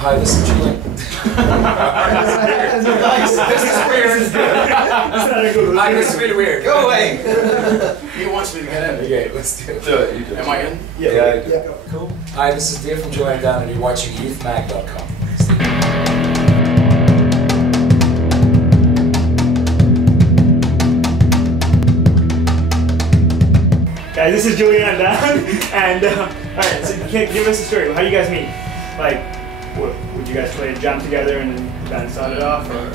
Hi, this is Julian. Nice. This is weird. Hi, this is really weird. Go away. He wants me to get in. Okay, let's do it. Do it. You do it. Am I in? Yeah. Cool. Hi, this is Dave from Juliana Down, and you're watching UthMag.com. Guys, this is Juliana Down, and alright, so give us a story. How do you guys meet? Like, would you guys play jam together and then the band started off, or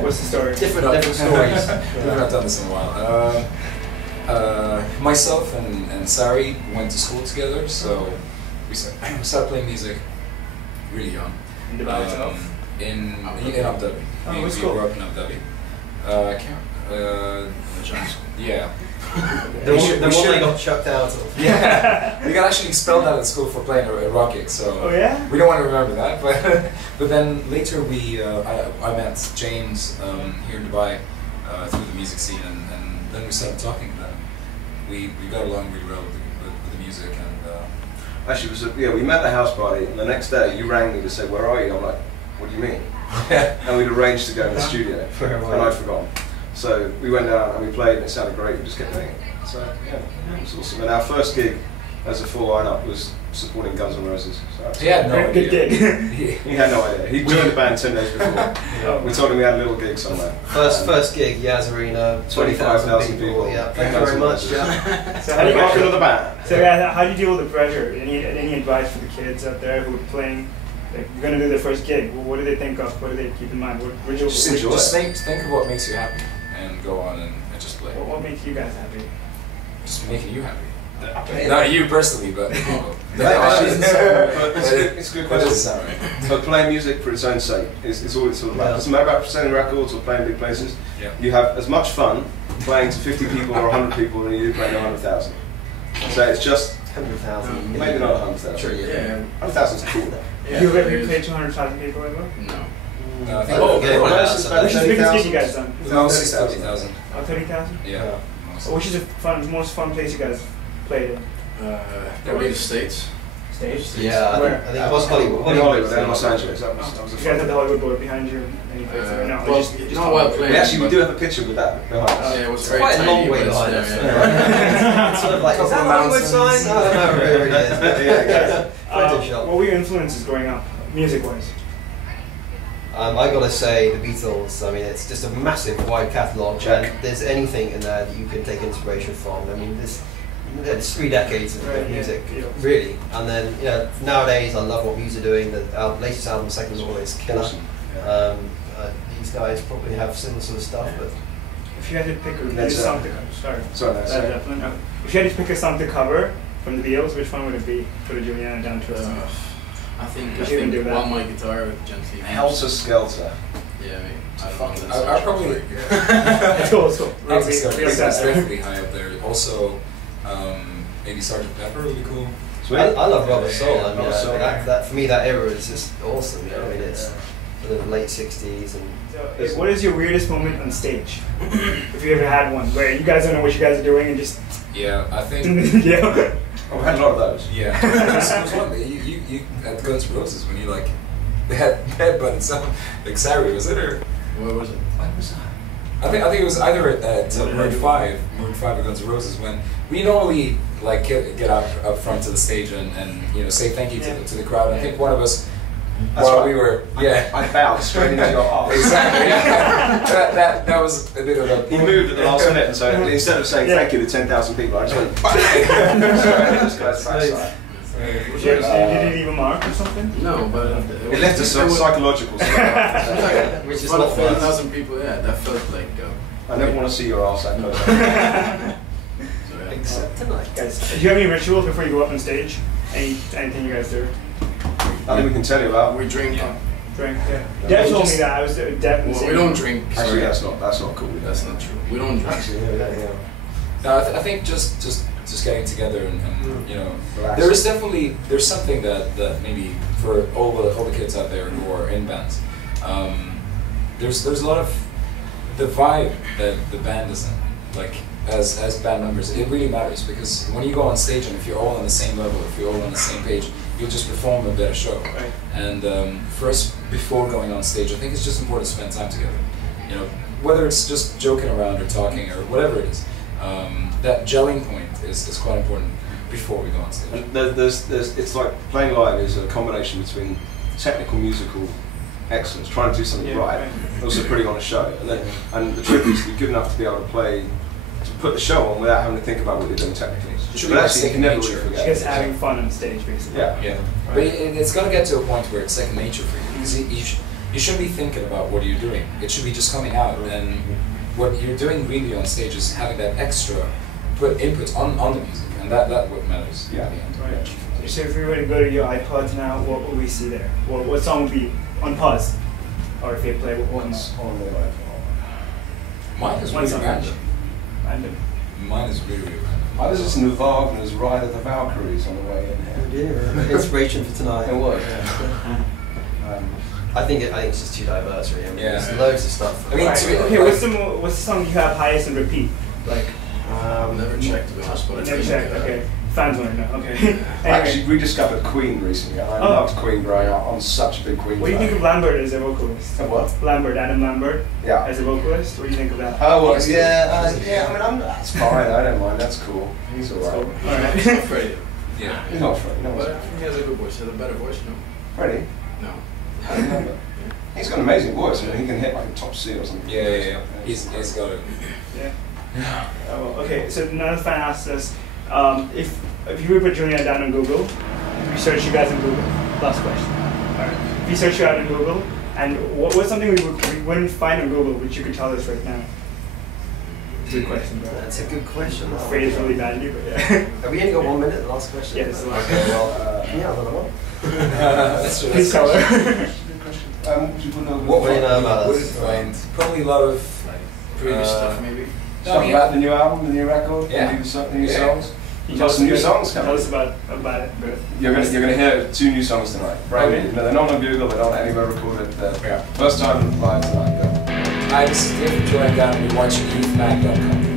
what's the story? Different stories. We've not done this in a while. Myself and Sari went to school together, so we started playing music really young. In Dubai itself? In Abu Dhabi. Oh, we cool. grew up in Abu Dhabi. I can't. Yeah. The one they got chucked out of. Yeah, we got actually expelled out of school for playing a rock gig, so oh, yeah? we don't want to remember that. But then later I met James here in Dubai through the music scene, and then we started talking. And then we got along really well with the music, and actually we met at the house party, and the next day you rang me to say, "Where are you?" I'm like, "What do you mean?" And we'd arranged to go in the studio, and I'd forgotten. So we went down and we played, and it sounded great. We just kept doing it. So yeah, it was awesome. And our first gig as a full lineup was supporting Guns N' Roses. So he had no idea. Good gig. He had no idea. He joined the band 10 days before. We told him we had a little gig somewhere. First gig, Yaz Arena, 25,000 people. Yeah, thank you very much. Yeah. So how do you Welcome to the band. So yeah, how do you deal with the pressure? Any advice for the kids out there who are playing? Like, you're gonna do their first gig. Well, what do they think of? What do they keep in mind? Just think of what makes you happy, and go on and just play. What makes you guys happy? Just making you happy. Not you personally, but It's a good question. But playing music for its own sake is all it's all about. It doesn't matter about selling records or playing big places. Yeah. You have as much fun playing to 50 people or 100 people than you do playing to 100,000. So it's just 100,000. maybe not 100,000. Sure, yeah. 100,000 is cool. Yeah. You ever played 200,000 people ever? No. No, I think What's the biggest gig you guys done? the most is 30,000. Oh, 30,000? Yeah. Which is the most fun place you guys played in? Probably the States. Stage? Yeah, Where? I think it was Hollywood. In Hollywood, in Los Angeles. That was You guys had the Hollywood board behind you? Any place or no? Well, Just not while playing. we do have a picture with that behind us. Yeah, it was It's very quite a tiny, long way but it's behind us. there, It's sort of like, is that a Hollywood sign? I don't know, really it is. Photoshop. What were your influences growing up, music-wise? I gotta say, the Beatles, I mean, it's just a massive wide catalogue, and there's anything in there that you can take inspiration from. I mean, there's 3 decades of music, really. And then, nowadays I love what Muse are doing. The latest album, Second Law, is killer. Awesome. These guys probably have similar sort of stuff, but If you had to pick a song to cover, if you had to pick a song to cover from the Beatles, which one would it be for the Juliana Down twist? I think do that. While My Guitar with Gently. Helter Skelter. Yeah, maybe. I probably. It's cool, it's cool. It's definitely high up there. Also, maybe Sgt. Pepper would be cool. I love Rubber Soul. I mean, Rubber Soul. that for me, that era is just awesome. I mean, it's sort of late '60s and. So, what is your weirdest moment on stage? If you ever had one, where you guys don't know what you guys are doing and just. Yeah, I think. Yeah. Oh, we had a lot of those. Yeah. There was one you at Guns N' Roses when you like they had headbutted someone like Sari, was it or What was it? what was that? I think it was either at Maroon 5 or Guns N' Roses when we normally like get up front to the stage and say thank you to the crowd. I think one of us we were I bowed straight into your arms. Exactly. that was a bit of a. He moved at the last minute, and so instead of saying thank you to 10,000 people, I just went bang! Straight into this guy's backside. Did you leave a mark or something? No, but It left us some psychological stuff. Which is not 40,000 people. Yeah, that felt like. I never want to see your arse that close. Except tonight. Guys, do you have any rituals before you go up on stage? Anything you guys do? I think we can tell you about. We drink. Drink, yeah. Deb told me that. I was Deb. Well, we don't drink. Actually, that's not cool. That's not true. We don't drink. No, I think just getting together and Relaxing. there's something that maybe for all the kids out there who are in bands, there's a lot of the vibe that the band is in, like as band members. It really matters because when you go on stage and if you're all on the same level, if you're all on the same page, you'll just perform a better show. Right. And for us, before going on stage, I think it's just important to spend time together. You know, whether it's just joking around or talking or whatever it is, that gelling point is quite important before we go on stage. And it's like playing live is a combination between technical, musical excellence, trying to do something right, and also putting on a show. And the trick is to be good enough to be able to play, to put the show on without having to think about what you're doing technically. But actually, you can never really forget. Just having fun on stage, basically. Yeah. Yeah. But it's got to get to a point where it's second nature for you, because you shouldn't be thinking about what you're doing. It should be just coming out, and what you're doing really on stage is having that extra input on the music, and that what matters. Yeah. Right. So if we were to go to your iPods now, what would we see there? What song would be on pause? Or if you play one on the iPhone? Mine is One really song. random. Random. Mine is really random. I was listening to Wagner's Ride of the Valkyries on the way in here. Inspiration for tonight. It was. I think it's just too diverse, really. I mean, Yeah. there's loads of stuff. I mean, Right. to be- Okay, what's the song you have highest on repeat? Like, I've never checked, to be honest, but I never think, checked. Okay, fans want to know. Okay. I actually rediscovered Queen recently, and I loved Queen growing up. I'm such a big Queen What do you fan. think of Lambert as a vocalist? Of what? Adam Lambert Yeah. as a vocalist. What do you think of that? Oh, well, yeah, I mean, that's fine, I don't mind, that's cool. He's Cool. alright. All right. I'm afraid. Yeah. He's not afraid, no But one's I think he has a good voice. He has a better voice, you know? Freddie? No. I don't remember. He's got an amazing voice, I mean, he can hit like a top C or something. Yeah. He's got it. Yeah. Okay, so another fan asked us if you were to put Juliana Down on Google, if you search you guys on Google. Last question. All right. If you search you out on Google, and what's something we wouldn't find on Google, which you could tell us right now? Good question, bro. That's a good question. I'm afraid it's really badly, but yeah. Have we only got 1 minute? The last question. Yeah, this is the last Okay, well, yeah, I don't know. That's true. Please tell her. What do you know about would us? find? Probably a lot of Previous stuff, maybe. Stuff about the new album, the new record, Yeah. the new songs. You Got some new songs Tell coming. us about it. But You're gonna hear 2 new songs tonight. Brand new. No, they're not on Google, they're not anywhere recorded. They're first time live tonight. Hi, this is David Juliana Down, and you're watching UthMag.com.